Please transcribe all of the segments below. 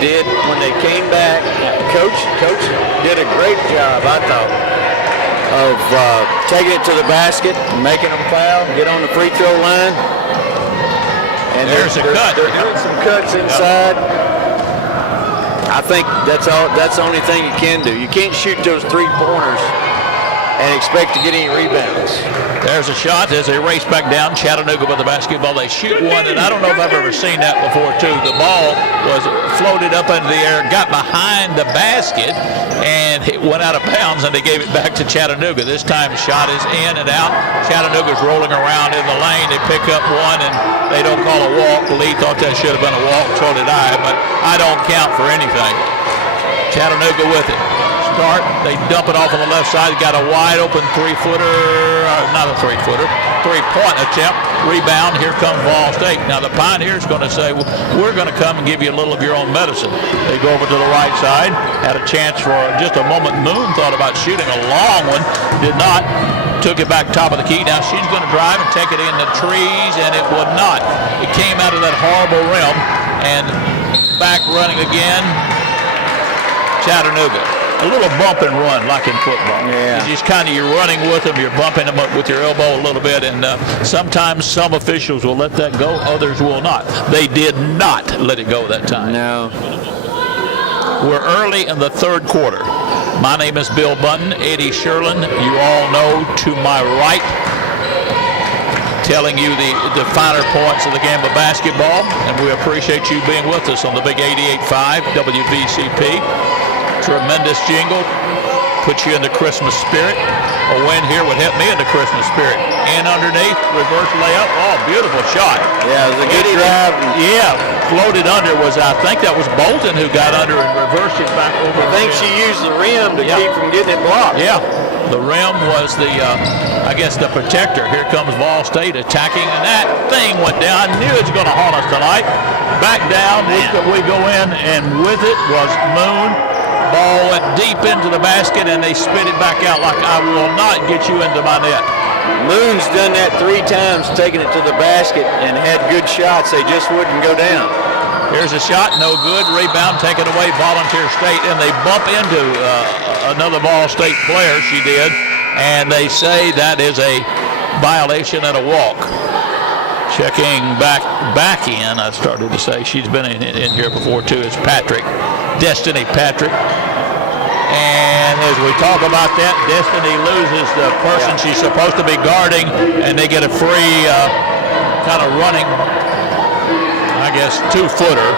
did when they came back. Coach did a great job, I thought, of taking it to the basket, making them foul, get on the free throw line. And there's a cut. They're doing some cuts inside. I think that's the only thing you can do. You can't shoot those three-pointers and expect to get any rebounds. There's a shot as they race back down. Chattanooga with the basketball. They shoot one, and I don't know if I've ever seen that before, too. The ball was floated up into the air, got behind the basket, and it went out of bounds, and they gave it back to Chattanooga. This time, shot is in and out. Chattanooga's rolling around in the lane. They pick up one, and they don't call a walk. Lee thought that should have been a walk. So did I, but I don't count for anything. Chattanooga with it. Start, they dump it off on the left side. Got a wide open three-point attempt. Rebound. Here comes Ball State. Now the Pioneers going to say, well, we're going to come and give you a little of your own medicine. They go over to the right side. Had a chance for just a moment. Moon thought about shooting a long one. Did not. Took it back top of the key. Now she's going to drive and take it in the trees, and it would not. It came out of that horrible rim, and back running again. Chattanooga. A little bump and run like in football. Yeah. You just kind of, you're running with them, you're bumping them up with your elbow a little bit, and sometimes some officials will let that go, others will not. They did not let it go that time. No. We're early in the third quarter. My name is Bill Bunton. Eddie Sherlin, you all know, to my right, telling you the finer points of the game of basketball, and we appreciate you being with us on the big 88.5 WVCP. Tremendous jingle, puts you in the Christmas spirit. A win here would help me in the Christmas spirit. And underneath, reverse layup. Oh, beautiful shot. Yeah, it was a good drive. Yeah, floated under was, I think that was Bolton who got under and reversed it back over. I think she used the rim to keep from getting it blocked. Yeah, the rim was the, I guess, the protector. Here comes Ball State attacking, and that thing went down. I knew it was going to haunt us tonight. Back down, we go in, and with it was Moon. Ball went deep into the basket, and they spit it back out like, I will not get you into my net. Moon's done that 3 times, taking it to the basket, and had good shots. They just wouldn't go down. Here's a shot, no good. Rebound taken away, Volunteer State, and they bump into another Ball State player, she did, and they say that is a violation and a walk. Checking back in, I started to say, she's been in here before too, is Patrick. Destiny Patrick. And as we talk about that, Destiny loses the person she's supposed to be guarding, and they get a free kind of running, I guess, 2-footer.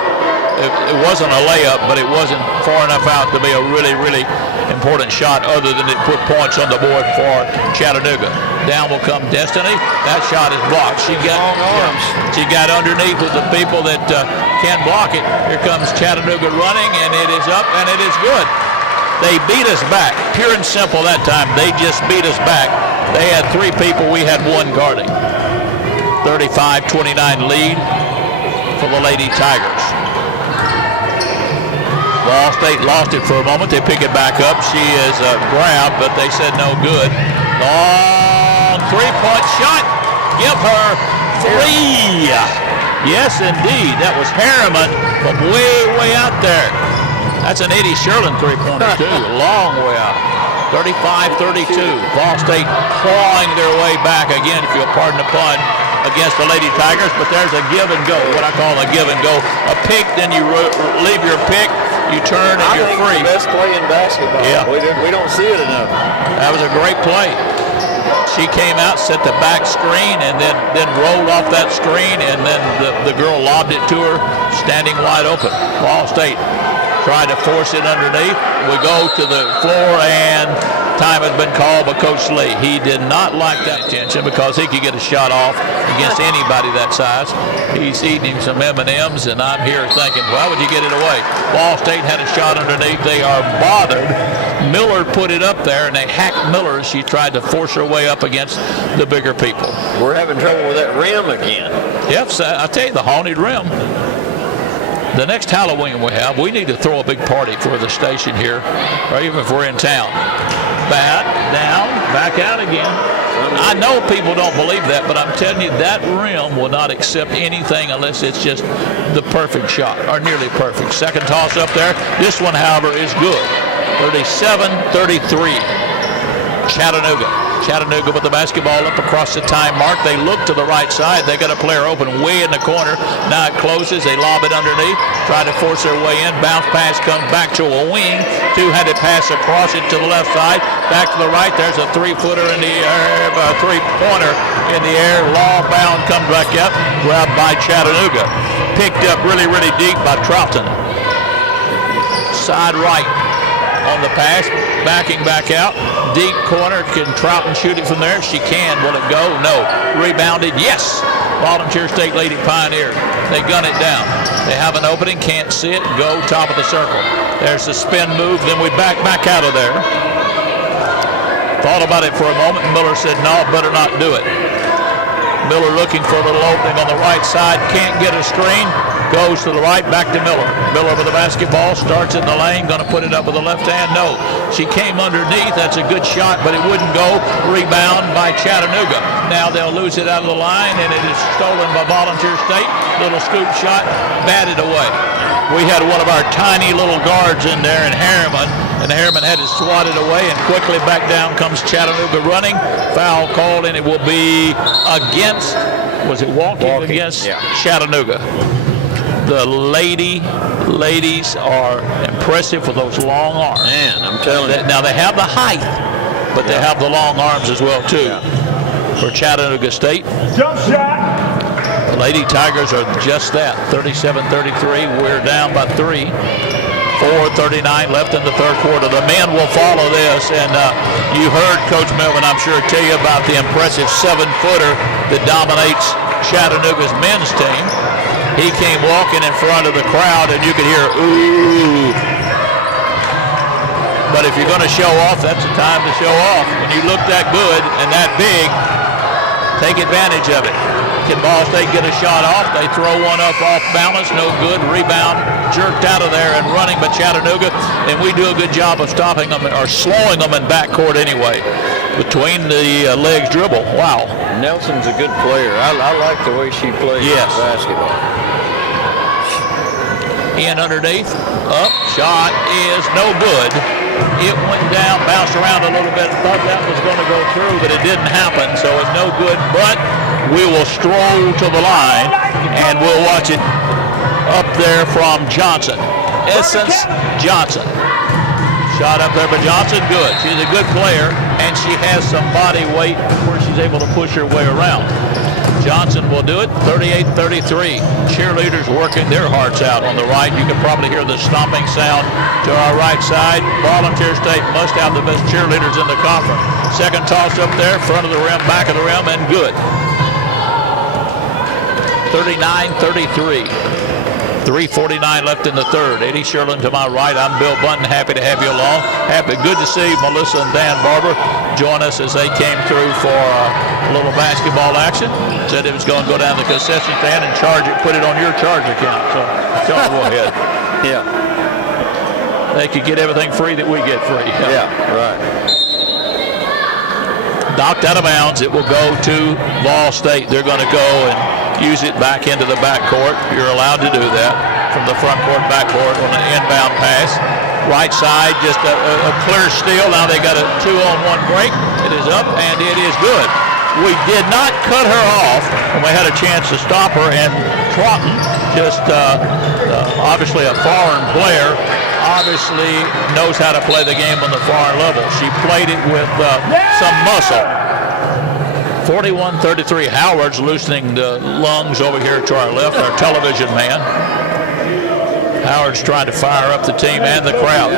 It wasn't a layup, but it wasn't far enough out to be a really, really important shot other than it put points on the board for Chattanooga. Down will come Destiny. That shot is blocked. She got long arms. She got underneath with the people that can block it. Here comes Chattanooga running, and it is up, and it is good. They beat us back. Pure and simple that time. They just beat us back. They had 3 people. We had 1 guarding. 35-29 lead for the Lady Tigers. Ball State lost it for a moment. They pick it back up. She is grabbed, but they said no good. Long 3-point shot. Give her 3. Yes, indeed. That was Harriman from way out there. That's an Eddie Sherlin 3-pointer, too. Long way out. 35-32. Ball State clawing their way back again, if you'll pardon the pun, against the Lady Tigers. But there's a give and go, what I call a give and go. A pick, then you leave your pick. You turn and you're free. The best play in basketball. Yeah. We don't see it enough. That was a great play. She came out, set the back screen, and then rolled off that screen, and then the girl lobbed it to her, standing wide open. Ball State tried to force it underneath. We go to the floor, and time had been called by Coach Lee. He did not like that attention because he could get a shot off against anybody that size. He's eating some M&Ms, and I'm here thinking, why would you get it away? Ball State had a shot underneath. They are bothered. Miller put it up there, and they hacked Miller as she tried to force her way up against the bigger people. We're having trouble with that rim again. Yep, so I tell you, the haunted rim. The next Halloween we need to throw a big party for the station here, or even if we're in town. Bat, down, back out again. I know people don't believe that, but I'm telling you, that rim will not accept anything unless it's just the perfect shot, or nearly perfect. Second toss up there. This one, however, is good. 37-33. Chattanooga with the basketball up across the time mark. They look to the right side. They got a player open way in the corner. Now it closes. They lob it underneath. Try to force their way in. Bounce pass comes back to a wing. Two-handed pass across it to the left side. Back to the right. There's a three-footer in the air, a three-pointer in the air. Long bound comes back up. Grabbed by Chattanooga. Picked up really, really deep by Troughton. Side right on the pass. Backing back out. Deep corner. Can Troughton shoot it from there? She can. Will it go? No. Rebounded. Yes. Volunteer State Lady Pioneer. They gun it down. They have an opening. Can't see it. Go top of the circle. There's the spin move. Then we back out of there. Thought about it for a moment. Miller said, no, better not do it. Miller looking for a little opening on the right side. Can't get a screen. Goes to the right, back to Miller. Miller with the basketball, starts in the lane, going to put it up with the left hand. No, she came underneath. That's a good shot, but it wouldn't go. Rebound by Chattanooga. Now they'll lose it out of the line, and it is stolen by Volunteer State. Little scoop shot, batted away. We had one of our tiny little guards in there in Harriman, and Harriman had it swatted away, and quickly back down comes Chattanooga running. Foul called, and it will be against, was it walking against Chattanooga. The ladies are impressive with those long arms. Man, I'm telling you. Now they have the height, but they have the long arms as well too. For Chattanooga State. Jump shot. The Lady Tigers are just that. 37-33. We're down by 3. 4:39 left in the third quarter. The men will follow this, and you heard Coach Melvin, I'm sure, tell you about the impressive 7-footer that dominates Chattanooga's men's team. He came walking in front of the crowd, and you could hear, ooh. But if you're going to show off, that's the time to show off. When you look that good and that big, take advantage of it. Can Ball State get a shot off? They throw one up off balance, no good. Rebound jerked out of there and running by Chattanooga, and we do a good job of stopping them or slowing them in backcourt anyway. Between the legs dribble. Wow. Nelson's a good player. I like the way she plays basketball. In underneath. Up. Shot is no good. It went down, bounced around a little bit. Thought that was going to go through, but it didn't happen, so it's no good. But we will stroll to the line, and we'll watch it up there from Johnson. Essence Johnson. Shot up there by Johnson, good. She's a good player, and she has some body weight where she's able to push her way around. Johnson will do it, 38-33. Cheerleaders working their hearts out on the right. You can probably hear the stomping sound to our right side. Volunteer State must have the best cheerleaders in the conference. Second toss up there, front of the rim, back of the rim, and good. 39-33. 3:49 left in the third. Eddie Sherlin to my right. I'm Bill Bunton. Happy to have you along. Good to see Melissa and Dan Barber join us as they came through for a little basketball action. Said it was going to go down to the concession stand and charge it, put it on your charge account. So tell them go ahead. Yeah. They could get everything free that we get free. Yeah, right. Knocked out of bounds. It will go to Ball State. They're going to go and use it back into the backcourt. You're allowed to do that from the front court, backcourt on an inbound pass. Right side, just a clear steal. Now they got a 2-on-1 break. It is up, and it is good. We did not cut her off, and we had a chance to stop her, and Troughton, just obviously a foreign player, obviously knows how to play the game on the foreign level. She played it with some muscle. 41-33. Howard's loosening the lungs over here to our left, our television man. Howard's trying to fire up the team and the crowd.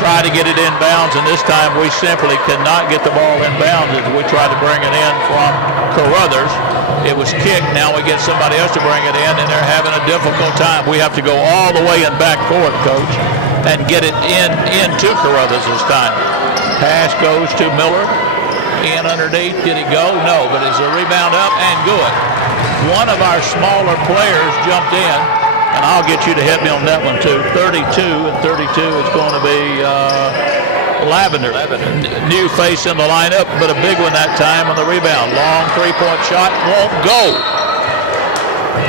Try to get it inbounds, and this time we simply cannot get the ball inbounds as we try to bring it in from Carruthers. It was kicked. Now we get somebody else to bring it in, and they're having a difficult time. We have to go all the way in backcourt, Coach, and get it into Carruthers this time. Pass goes to Miller. In underneath, did it go? No, but it's a rebound up and good. One of our smaller players jumped in, and I'll get you to help me on that one too. 32 and 32 is going to be Lavender. New face in the lineup, but a big one that time on the rebound. Long three-point shot won't go.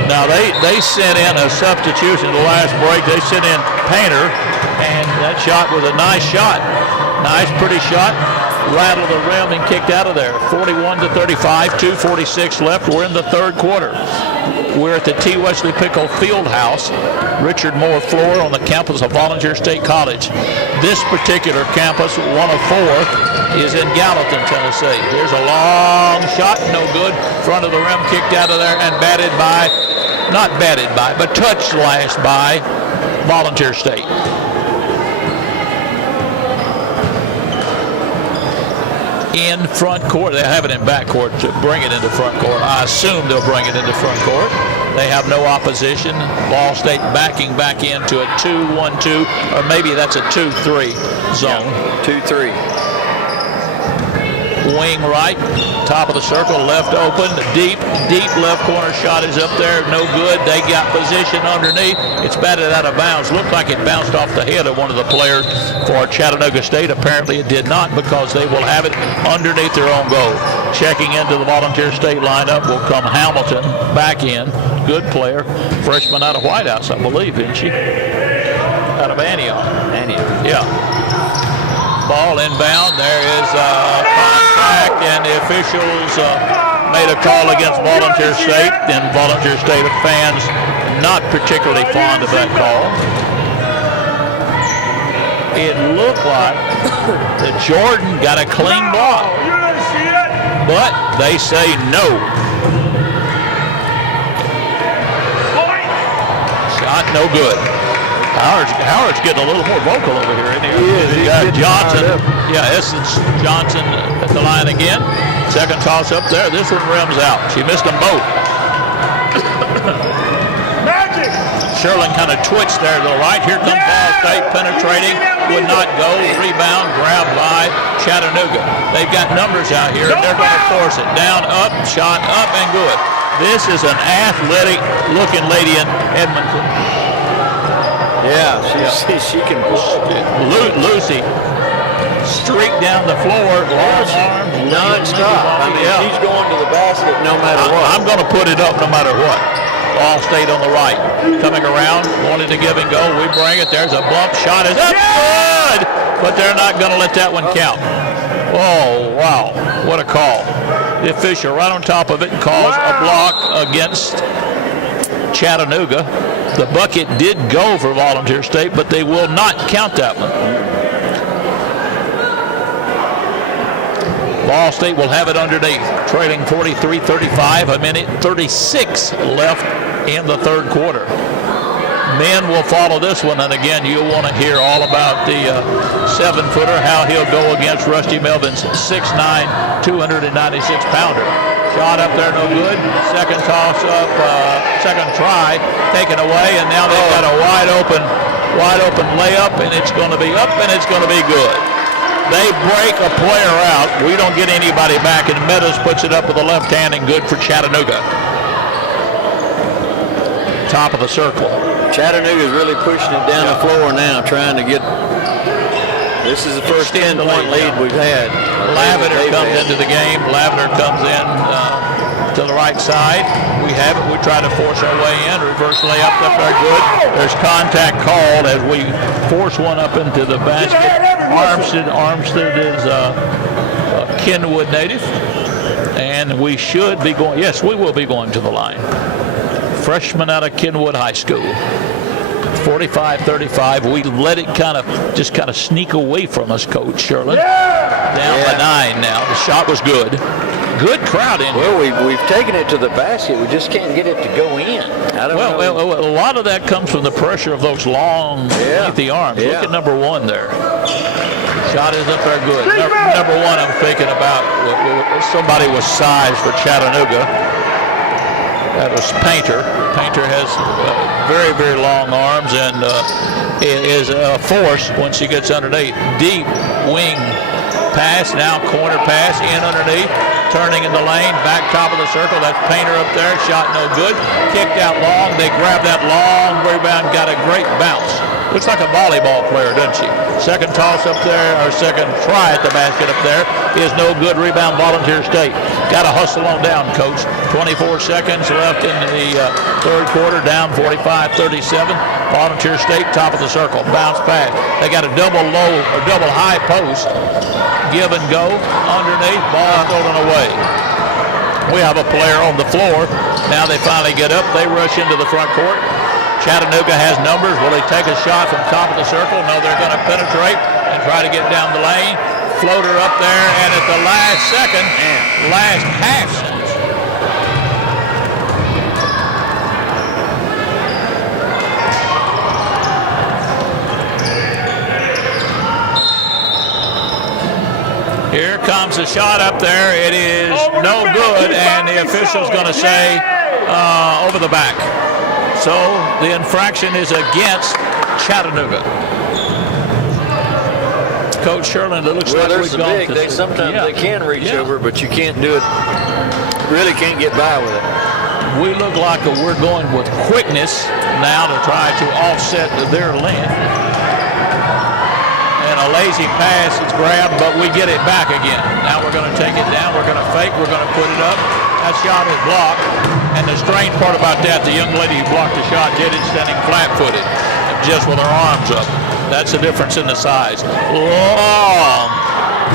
Now they sent in a substitution the last break. They sent in Painter, and that shot was a nice shot. Nice, pretty shot. Rattled the rim and kicked out of there. 41-35, 2:46 left. We're in the third quarter. We're at the T. Wesley Pickle Fieldhouse, Richard Moore floor on the campus of Volunteer State College. This particular campus, one of four, is in Gallatin, Tennessee. Here's a long shot, no good. Front of the rim, kicked out of there and but touched last by Volunteer State. In front court. They have it in back court to bring it into front court. I assume they'll bring it into front court. They have no opposition. Ball State backing back into a 2-1-2, or maybe that's a 2-3 zone. Yeah, 2-3. Wing right, top of the circle, left open, deep left corner shot is up there, no good. They got position underneath. It's batted out of bounds. Looked like it bounced off the head of one of the players for Chattanooga State. Apparently it did not, because they will have it underneath their own goal. Checking into the Volunteer State lineup will come Hamilton back in. Good player, freshman out of White House, I believe, isn't she? Out of Antioch. Yeah. Ball inbound. There is contact, and the officials made a call against Volunteer State, and Volunteer State fans not particularly fond of that call. It looked like that Jordan got a clean block, but they say no. Shot no good. Howard's getting a little more vocal over here, isn't he? He is. He's got Johnson. Yeah, Essence Johnson at the line again. Second toss up there. This one rims out. She missed them both. Magic! Sherlin kind of twitched there to the right. Here comes Ball State penetrating. Would not go. Rebound grabbed by Chattanooga. They've got numbers out here, and they're going to force it. Down, up, shot, up, and good. This is an athletic-looking lady in Edmonton. Yeah, she can push. Lucy streaked down the floor, long arms, non-stop. I mean, she's going to the basket no matter what. I'm going to put it up no matter what. Ball State on the right. Coming around, wanted to give and go. We bring it. There's a bump. Shot is up. Good! But they're not going to let that one count. Oh, wow. What a call. The official right on top of it calls a block against Chattanooga. The bucket did go for Volunteer State, but they will not count that one. Ball State will have it underneath, trailing 43-35, a minute 36 left in the third quarter. Men will follow this one, and again, you'll want to hear all about the 7-footer, how he'll go against Rusty Melvin's 6'9", 296-pounder. Shot up there, no good. Second toss up, second try, taken away, and now they've got a wide open layup, and it's going to be up, and it's going to be good. They break a player out. We don't get anybody back, and Meadows puts it up with the left hand, and good for Chattanooga. Top of the circle. Chattanooga's really pushing it down the floor now, trying to get. This is the first 10-point lead we've had. Lavender comes into the game. Lavender comes in to the right side. We have it. We try to force our way in. Reverse layup up there, good. There's contact called as we force one up into the basket. Armstead is a Kenwood native, and we should be going. Yes, we will be going to the line. Freshman out of Kenwood High School. 45-35. We let it kind of sneak away from us, Coach Sherlin. Down by 9 now. The shot was good. Good crowd in here. Well, we've taken it to the basket. We just can't get it to go in. I don't know. Well, a lot of that comes from the pressure of those long, lengthy arms. Look at number 1 there. Shot is up there good. Number 1, I'm thinking about somebody with size for Chattanooga. That was Painter. Painter has very, very long arms and is a force when she gets underneath. Deep wing pass, now corner pass, in underneath, turning in the lane, back top of the circle. That's Painter up there. Shot no good. Kicked out long. They grabbed that long rebound, got a great bounce Looks like a volleyball player, doesn't she? Second toss up there, or second try at the basket up there is no good. Rebound, Volunteer State. Got to hustle on down, Coach. 24 seconds left in the third quarter, down 45-37. Volunteer State, top of the circle. Bounce pass. They got a double low or double high post. Give and go underneath. Ball stolen away. We have a player on the floor. Now they finally get up. They rush into the front court. Chattanooga has numbers. Will they take a shot from top of the circle? No, they're going to penetrate and try to get down the lane. Floater up there, and at the last second, last half second. Here comes a shot up there. It is no good, and the official's going to say over the back. So the infraction is against Chattanooga. Coach Sherland, it looks like we've gone big. They sometimes they can reach over, but you can't do it. Really can't get by with it. We look like we're going with quickness now to try to offset their length. And a lazy pass is grabbed, but we get it back again. Now we're going to take it down. We're going to fake. We're going to put it up. That shot is blocked. And the strange part about that, the young lady who blocked the shot did it standing flat-footed, just with her arms up. That's the difference in the size. Long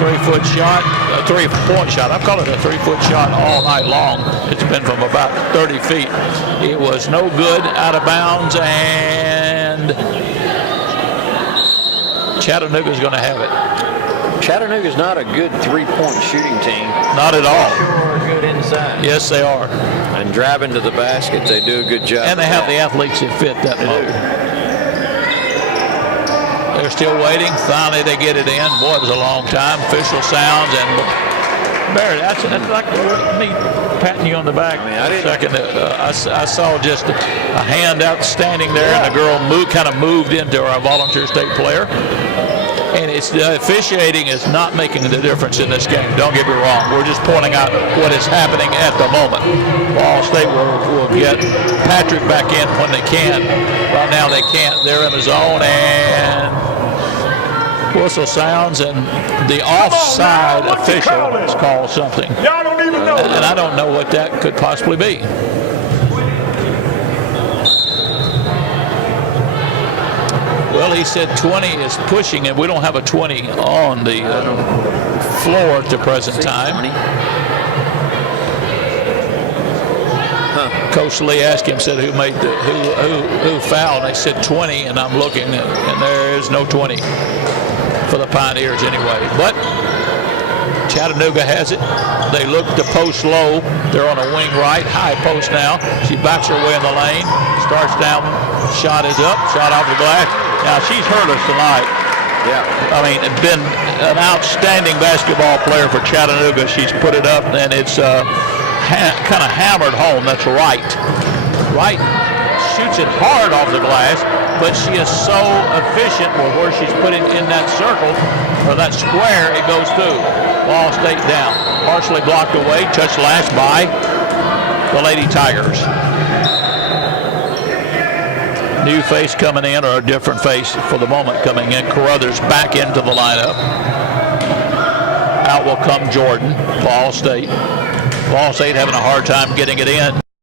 3-foot shot, a 3-point shot. I've called it a 3-foot shot all night long. It's been from about 30 feet. It was no good, out of bounds, and Chattanooga's going to have it. Chattanooga's not a good 3-point shooting team. Not at all. Sure, good inside. Yes, they are. And driving to the basket, they do a good job. And they have the athletes that fit that mold. They're still waiting. Finally, they get it in. Boy, it was a long time. Official sounds, and Barry, that's like me patting you on the back. I saw just a hand out standing there, and the girl kind of moved into our Volunteer State player. And it's officiating is not making the difference in this game. Don't get me wrong. We're just pointing out what is happening at the moment. Ball State will get Patrick back in when they can. Right now they can't. They're in the zone, and whistle sounds, and the offside official has called something. Y'all don't even know. And I don't know what that could possibly be. Well, he said 20 is pushing, and we don't have a 20 on the floor at the present time. Coach Lee asked him, said, who fouled? And they said 20, and I'm looking, and there is no 20 for the Pioneers anyway. But Chattanooga has it. They look to post low. They're on a wing right, high post now. She backs her way in the lane, starts down, shot is up, shot off the glass. Now, she's hurt us tonight. Yeah. I mean, been an outstanding basketball player for Chattanooga. She's put it up, and it's kind of hammered home. That's right. Right shoots it hard off the glass, but she is so efficient with where she's putting in that circle, or that square, it goes through. Ball State down. Partially blocked away, touched last by the Lady Tigers. New face coming in, or a different face for the moment coming in. Carruthers back into the lineup. Out will come Jordan, Ball State. Ball State having a hard time getting it in.